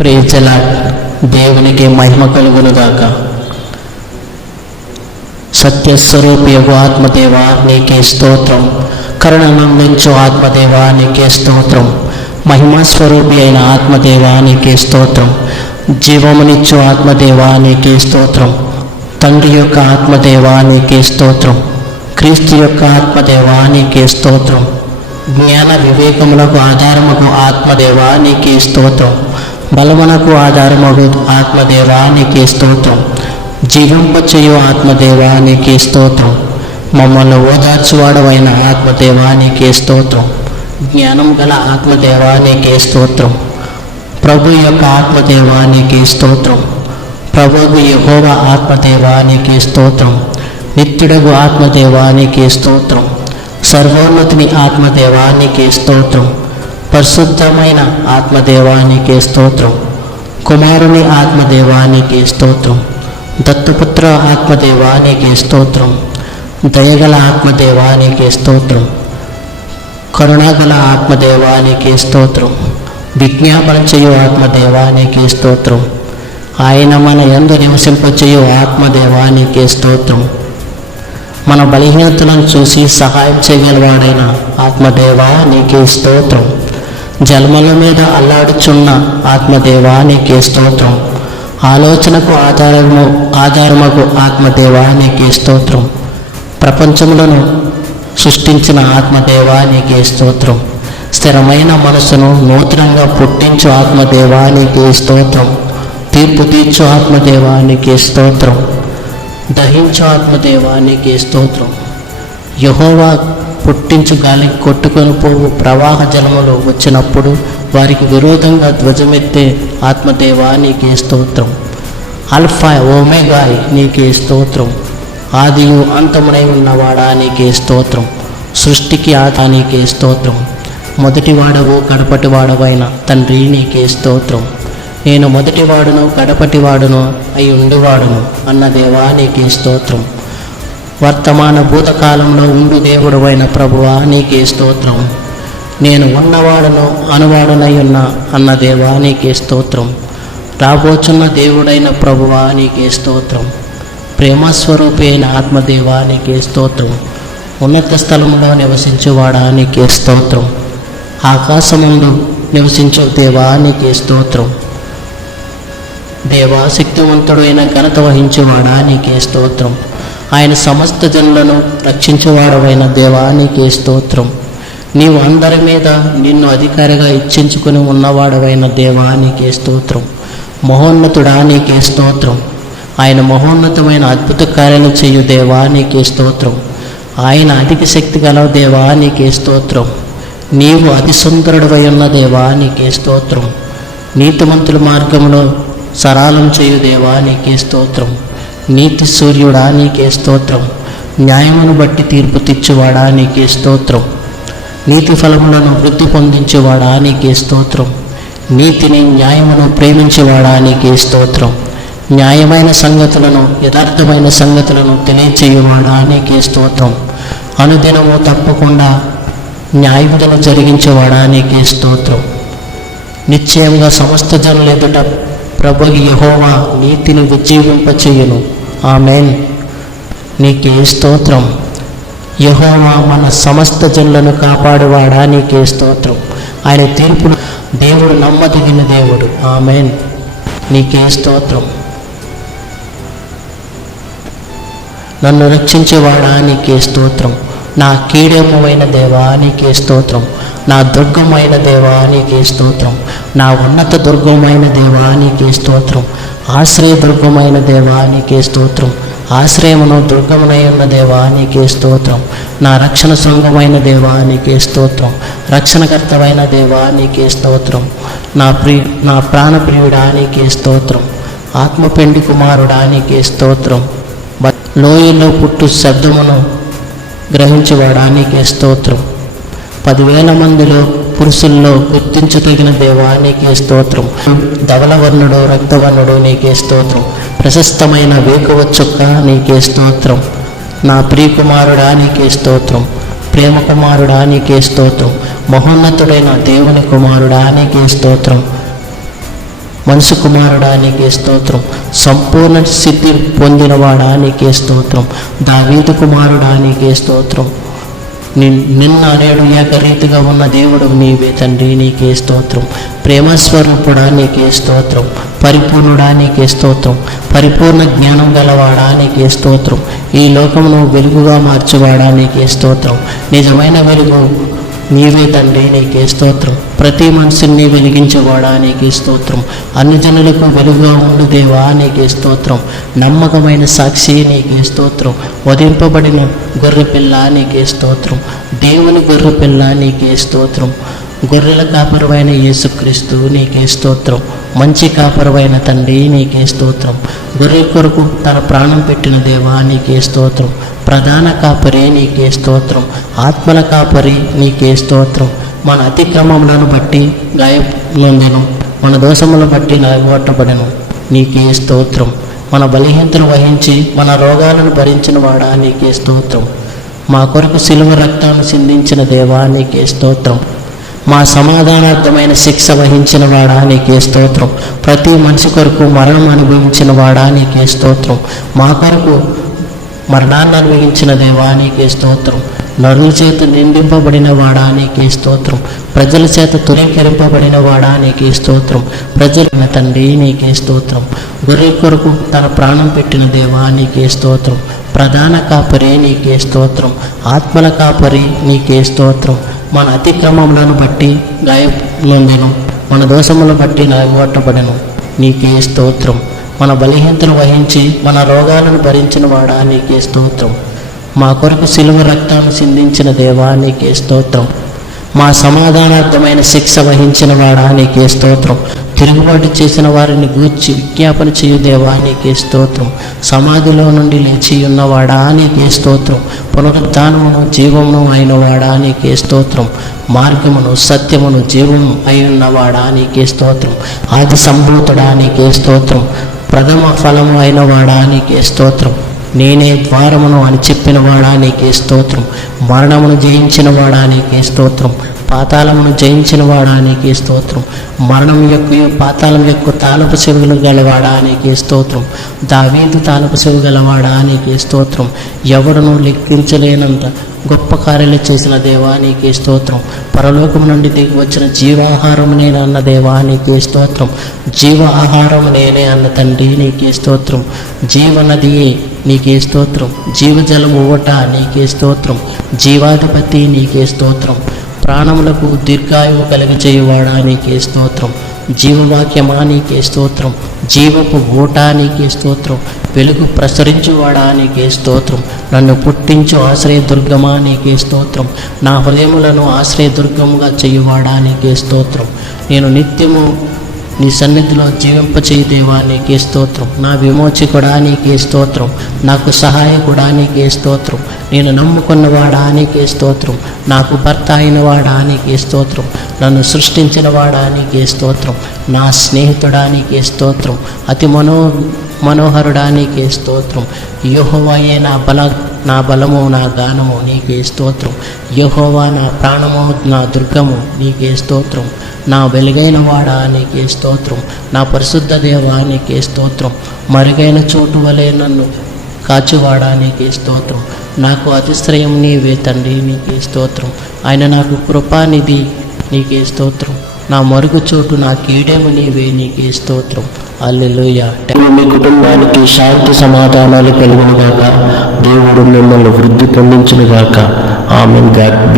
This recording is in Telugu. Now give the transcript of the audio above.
Praise the lord. దేవునికి మహిమ కలుగునుగాక. సత్యస్వరూపియగు ఆత్మదేవా నీకే స్తోత్రం. కరుణనందించు ఆత్మదేవా నీకే స్తోత్రం. మహిమాస్వరూపి అయిన ఆత్మదేవా నీకే స్తోత్రం. జీవమునిచ్చు ఆత్మదేవా నీకే స్తోత్రం. తండ్రి యొక్క ఆత్మదేవా నీకే స్తోత్రం. క్రీస్తు యొక్క ఆత్మదేవా నీకే స్తోత్రం. జ్ఞాన వివేకములకు ఆధారముకు ఆత్మదేవా నీకే స్తోత్రం. బలమునకు ఆధారముకు ఆత్మదేవా నీకే స్తోత్రం. జీవింపచేయు ఆత్మదేవా నీకే స్తోత్రం. మమ్మల్ని ఓదార్చువాడవైన ఆత్మదేవా నీకే స్తోత్రం. జ్ఞానం గల ఆత్మదేవా నీకే స్తోత్రం. ప్రభు యొక్క ఆత్మదేవా నీకే స్తోత్రం. ప్రభువు యెహోవా ఆత్మదేవా నీకే స్తోత్రం. నిత్యుడగు ఆత్మదేవా నీకే స్తోత్రం. సర్వోన్నతుని ఆత్మదేవా నీకే స్తోత్రం. పరిశుద్ధమైన ఆత్మదేవా నీకే స్తోత్రం. కుమారుని ఆత్మదేవా నీకే స్తోత్రం. దత్తపుత్ర ఆత్మదేవా నీకే స్తోత్రం. దయగల ఆత్మదేవా నీకే స్తోత్రం. కరుణాగల ఆత్మదేవా నీకే స్తోత్రం. విజ్ఞాపన చేయు ఆత్మదేవా నీకే స్తోత్రం. ఆయన మన యందు నివసింపచేయు ఆత్మదేవా నీకే స్తోత్రం. మన బలహీనతలను చూసి సహాయం చేయగలవాడైన ఆత్మదేవా నీకే స్తోత్రం. జన్మల మీద అల్లాడుచున్న ఆత్మదేవా నీకే స్తోత్రం. ఆలోచనకు ఆధారముకు ఆత్మదేవా నీకే స్తోత్రం. ప్రపంచములను సృష్టించిన ఆత్మదేవా నీకే స్తోత్రం. స్థిరమైన మనసును నూతనంగా పుట్టించు ఆత్మదేవా నీకే స్తోత్రం. తీర్పు తీర్చు ఆత్మదేవా నీకే స్తోత్రం. దహించు ఆత్మదేవా నీకే స్తోత్రం. యెహోవా పుట్టించు గాలికి కొట్టుకొని పోవు ప్రవాహ జలములు వచ్చినప్పుడు వారికి విరోధంగా ధ్వజమెత్తే ఆత్మదేవా నీకే స్తోత్రం. ఆల్ఫా ఓమేగా నీకే స్తోత్రం. ఆదియు అంతమునై ఉన్నవాడా నీకే స్తోత్రం. సృష్టికి ఆదా నీకే స్తోత్రం. మొదటివాడవు కడపటివాడవైన తండ్రి నీకే స్తోత్రం. నేను మొదటివాడును కడపటివాడును అయి ఉండువాడును అన్న దేవా నీకే స్తోత్రం. వర్తమాన భూతకాలంలో ఉండు దేవుడవైన ప్రభువా నీకే స్తోత్రం. నేను ఉన్నవాడును అనువాడునై ఉన్న అన్న దేవా నీకే స్తోత్రం. రాబోచున్న దేవుడైన ప్రభువా నీకే స్తోత్రం. ప్రేమస్వరూపి అయిన ఆత్మదేవా నీకే స్తోత్రం. ఉన్నత స్థలంలో నివసించువాడా నీకే స్తోత్రం. ఆకాశముందు నివసించు దేవా నీకే స్తోత్రం. దేవా శక్తివంతుడైన ఘనత వహించువాడా నీకే స్తోత్రం. ఆయన సమస్త జనులను రక్షించువాడవైన దేవా నీకే స్తోత్రం. నీవు అందరి మీద నిన్ను అధికారిగా ఇచ్చించుకుని ఉన్నవాడవైన దేవా నీకే స్తోత్రం. మహోన్నతుడా నీకే స్తోత్రం. ఆయన మహోన్నతమైన అద్భుత కార్యాలు చేయు దేవా నీకే స్తోత్రం. ఆయన అధిక శక్తి గల దేవా నీకే స్తోత్రం. నీవు అతి సుందరుడవై ఉన్న దేవా నీకే స్తోత్రం. నీతిమంతుల మార్గంలో సరళం చేయు దేవా నీకే స్తోత్రం. నీతి సూర్యుడా నీకే స్తోత్రం. న్యాయమును బట్టి తీర్పు తెచ్చువాడా నీకే స్తోత్రం. నీతి ఫలములను వృద్ధి పొందించేవాడా నీకే స్తోత్రం. నీతిని న్యాయమును ప్రేమించేవాడా నీకే స్తోత్రం. న్యాయమైన సంగతులను యథార్థమైన సంగతులను తెలియచేయువాడా నీకే స్తోత్రం. అనుదినము తప్పకుండా న్యాయములను జరిగించేవాడా నీకే స్తోత్రం. నిశ్చయంగా సమస్త జనుల ఎదుట ప్రభువు యెహోవా నీతిని ఉజ్జీవింపచేయును. ఆమేన్. నీకే స్తోత్రం. యెహోవా మన సమస్త జనులను కాపాడువాడా నీకే స్తోత్రం. ఆయన తీర్పును దేవుడు నమ్మదగిన దేవుడు. ఆమేన్. నీకే స్తోత్రం. నన్ను రక్షించేవాడా నీకే స్తోత్రం. నా కీడెమువైన దేవా నీకే స్తోత్రం. నా దుర్గమైన దేవా నీకే స్తోత్రం. నా ఉన్నత దుర్గమైన దేవా నీకే స్తోత్రం. ఆశ్రయ దుర్గమైన దేవా నీకే స్తోత్రం. ఆశ్రయమును దుర్గమునై ఉన్న దేవా నీకే స్తోత్రం. నా రక్షణ శృంగమైన దేవా నీకే స్తోత్రం. రక్షణకర్తమైన దేవా నీకే స్తోత్రం. నా ప్రాణప్రియుడా నీకే స్తోత్రం. ఆత్మపెండి కుమారుడా నీకే స్తోత్రం. లోయలో పుట్టు శబ్దమును గ్రహించేవాడా నీకే స్తోత్రం. 10,000 మందిలో పురుషుల్లో గుర్తించదగిన దేవా నీకే స్తోత్రం. ధవలవర్ణుడు రక్తవర్ణుడు నీకే స్తోత్రం. ప్రశస్తమైన వేకువ చుక్క నీకే స్తోత్రం. నా ప్రియకుమారుడా నీకే స్తోత్రం. ప్రేమ కుమారుడా నీకే స్తోత్రం. మహోన్నతుడైన దేవుని కుమారుడా నీకే స్తోత్రం. మనసు కుమారుడా నీకే స్తోత్రం, సంపూర్ణ సిద్ధి పొందినవాడా నీకే స్తోత్రం, దావీదు కుమారుడా నీకే స్తోత్రం, నిన్న నేడు ఏకరీతిగా ఉన్న దేవుడు నీవే తండ్రి నీకే స్తోత్రం, ప్రేమస్వరూపుడా నీకే స్తోత్రం, పరిపూర్ణుడా నీకే స్తోత్రం, పరిపూర్ణ జ్ఞానం గలవాడా నీకే స్తోత్రం, ఈ లోకమును వెలుగుగా మార్చువాడా నీకే స్తోత్రం, నిజమైన వెలుగు నీవే తండ్రి నీకే స్తోత్రం, ప్రతి మనిషిని వెలిగించేవాడా నీకే స్తోత్రం, అన్ని జనులకు వెలుగుగా ఉండు దేవా నీకే స్తోత్రం, నమ్మకమైన సాక్షి నీకే స్తోత్రం, వధింపబడిన గొర్రెపిల్ల నీకే స్తోత్రం, దేవుని గొర్రెపిల్ల నీకే స్తోత్రం, గొర్రెల కాపరువైన యేసుక్రీస్తు నీకే స్తోత్రం, మంచి కాపరువైన తండ్రి నీకే స్తోత్రం, గొర్రె కొరకు తన ప్రాణం పెట్టిన దేవా నీకే స్తోత్రం, ప్రధాన కాపరి నీకే స్తోత్రం, ఆత్మల కాపరి నీకే స్తోత్రం, మన అతిక్రమములను బట్టి గాయపొందెను, మన దోషములను బట్టి నాయబట్టబడెను నీకే స్తోత్రం, మన బలహీనతను వహించి మన రోగాలను భరించిన వాడా నీకే స్తోత్రం, మా కొరకు సిలువ రక్తాన్ని సిందించిన దేవా నీకే స్తోత్రం, మా సమాధానార్థమైన శిక్ష వహించిన వాడా నీకే స్తోత్రం, ప్రతి మనిషి కొరకు మరణం అనుభవించిన వాడా నీకే స్తోత్రం, మా కొరకు మరణాన్ని అనుభవించిన దేవా నీకే స్తోత్రం, నరుల చేత నిందింపబడిన వాడా నీకే స్తోత్రం, ప్రజల చేత తునీకరింపబడిన వాడా నీకే స్తోత్రం, ప్రజల తండ్రి నీకే స్తోత్రం, గొర్రె కొరకు తన ప్రాణం పెట్టిన దేవా నీకే స్తోత్రం, ప్రధాన కాపరి నీకే స్తోత్రం, ఆత్మల కాపరి నీకే స్తోత్రం, మన అతిక్రమములను బట్టి గాయపొందెను, మన దోషములను బట్టి నాయబట్టబడెను నీకే స్తోత్రం, మన బలహీనతను వహించి మన రోగాలను భరించిన వాడా నీకే స్తోత్రం, మా కొరకు సిలువ రక్తాన్ని సిందించిన దేవా నీకే స్తోత్రం, మా సమాధానార్థమైన శిక్ష వహించిన వాడా నీకే స్తోత్రం, తిరుగుబాటు చేసిన వారిని గూర్చి విజ్ఞాపన చేయు దేవా నీకే స్తోత్రం, సమాధిలో నుండి లేచి ఉన్నవాడా నీకే స్తోత్రం, పునరుద్ధానమును జీవమును అయినవాడా నీకే స్తోత్రం, మార్గమును సత్యమును జీవము అయి ఉన్నవాడా నీకే స్తోత్రం, ఆది సంభూతుడా నీకే స్తోత్రం, ప్రథమ ఫలము అయినవాడా నీకే స్తోత్రం, నేనే ద్వారమును అని చెప్పిన వాడా నీకే స్తోత్రం, మరణమును జయించిన వాడా నీకే స్తోత్రం, పాతాళమును జయించిన వాడా నీకే స్తోత్రం, మరణం యొక్క పాతాళం యొక్క తాలపు చెవులు గలవాడా నీకే స్తోత్రం, దావీదు తాలపు చెవు గలవాడా నీకే స్తోత్రం, ఎవడును లెక్కించలేనంత గొప్ప కార్యాలు చేసిన దేవా నీకే స్తోత్రం, పరలోకం నుండి దిగి వచ్చిన జీవాహారం నేనే అన్న దేవా నీకే స్తోత్రం, జీవ ఆహారం నేనే అన్న తండ్రి నీకే స్తోత్రం, జీవనది నీకే స్తోత్రం, జీవజలం ఊట నీకే స్తోత్రం, జీవాధిపతి నీకే స్తోత్రం, ప్రాణములకు దీర్ఘాయువు కలిగచేయువాడా నీకే స్తోత్రం, జీవవాక్యమా నీకే స్తోత్రం, జీవపు ఊట నీకే స్తోత్రం, వెలుగు ప్రసరించువాడా నీకే స్తోత్రం, నన్ను పుట్టించు ఆశ్రయదుర్గమా నీకే స్తోత్రం, నా హృదయములను ఆశ్రయదుర్గముగా చేయువాడా నీకే స్తోత్రం, నేను నిత్యము నీ సన్నిధిలో జీవింపచేయి దేవా నీకే స్తోత్రం, నా విమోచకుడా నీకే స్తోత్రం, నాకు సహాయకుడా నీకే స్తోత్రం, నేను నమ్ముకున్నవాడా నీకే స్తోత్రం, నాకు భర్త అయినవాడా నీకే స్తోత్రం, నన్ను సృష్టించిన వాడా నీకే స్తోత్రం, నా స్నేహితుడా నీకే స్తోత్రం, అతి మనోహరుడా నీకే స్తోత్రం, యెహోవాయే నా బలము నా గానము నీకే స్తోత్రం, యెహోవా నా ప్రాణము నా దుర్గము నీకే స్తోత్రం, నా వెలుగైన వాడా నీకే స్తోత్రం, నా పరిశుద్ధ దేవా నీకే స్తోత్రం, మరుగైన చోటు వలె నన్ను కాచువాడా నీకే స్తోత్రం, నాకు అతిశ్రయం నీవే తండ్రి నీకే స్తోత్రం, ఆయన నాకు కృపానిధి నీకే స్తోత్రం, నా మరుగు చోటు నా కీడేము నీవే నీకే స్తోత్రం. హల్లెలూయా. మీ కుటుంబానికి శాంతి సమాధానాలు కలుగును గాక, దేవుడు మిమ్మల్ని వృద్ధి పొందించును గాక. ఆమేన్. God bless.